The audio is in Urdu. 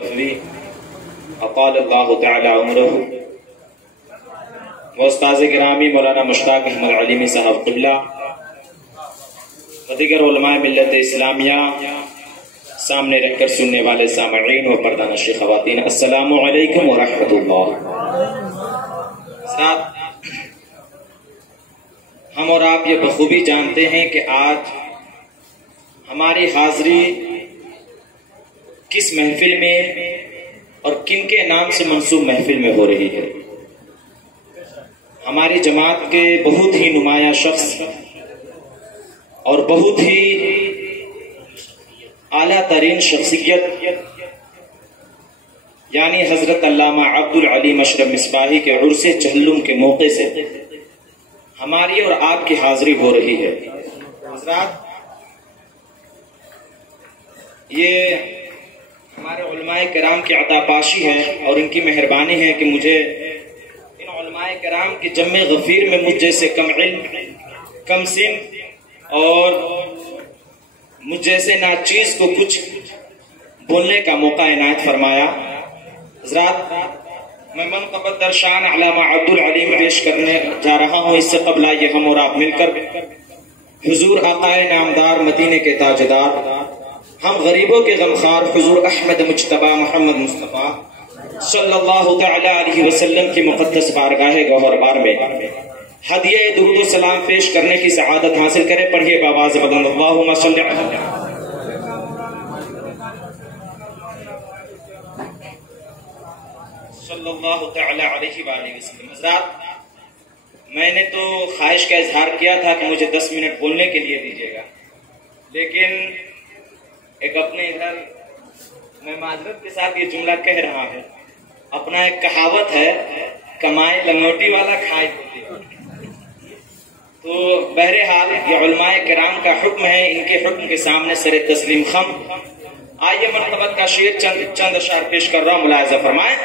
اقال اللہ تعالی عمرہ و استاذ گرامی مولانا مشتاق احمد علیمی صاحب قبلہ و دیگر علماء ملت اسلامیہ، سامنے رہ کر سننے والے سامعین و پردہ نشی خواتین، السلام علیکم ورحمۃ اللہ۔ ہم اور آپ یہ بخوبی جانتے ہیں کہ آج ہماری حاضری کس محفل میں اور کن کے نام سے منسوب محفل میں ہو رہی ہے۔ ہماری جماعت کے بہت ہی نمایاں شخص اور بہت ہی اعلیٰ ترین شخصیت یعنی حضرت علامہ عبدالعلیم اشرف مصباحی کے عرس چہلم کے موقع سے ہماری اور آپ کی حاضری ہو رہی ہے۔ حضرات، یہ ہمارے علماء کرام کی عطا پاشی ہے اور ان کی مہربانی ہے کہ مجھے ان علماء کرام کی جمع غفیر میں مجھ جیسے کم علم، کم سن اور مجھ جیسے ناچیز کو کچھ بولنے کا موقع عنایت فرمایا۔ حضرات، میں منقبت در شان علامہ عبدالعلیم پیش کرنے جا رہا ہوں۔ اس سے قبل یہ ہم اور آپ مل کر حضور آقا نامدار مدینے کے تاجدار، ہم غریبوں کے غمخوار حضور احمد مجتبی محمد مصطفیٰ صلی اللہ تعالی علیہ وسلم کی مقدس بارگاہ گوہر بار میں ہدیہ درود و سلام پیش کرنے کی سعادت حاصل کرے۔ پڑھیے بآواز بلند، اللہم صلی اللہ تعالی علیہ وآلہ وسلم۔ حضرات، میں نے تو خواہش کا اظہار کیا تھا کہ مجھے 10 منٹ بولنے کے لیے دیجیے گا، لیکن ایک اپنے ادھر میں معذرت کے ساتھ یہ جملہ کہہ رہا ہوں، اپنا ایک کہاوت ہے، کمائے لنگوٹی والا کھائے دھوتی والا۔ تو بہرحال یہ علماء کرام کا حکم ہے، ان کے حکم کے سامنے سر تسلیم خم۔ آئیے مرتبت کا شعر چند اشعار پیش کر رہا ہوں، ملاحظہ فرمائیں۔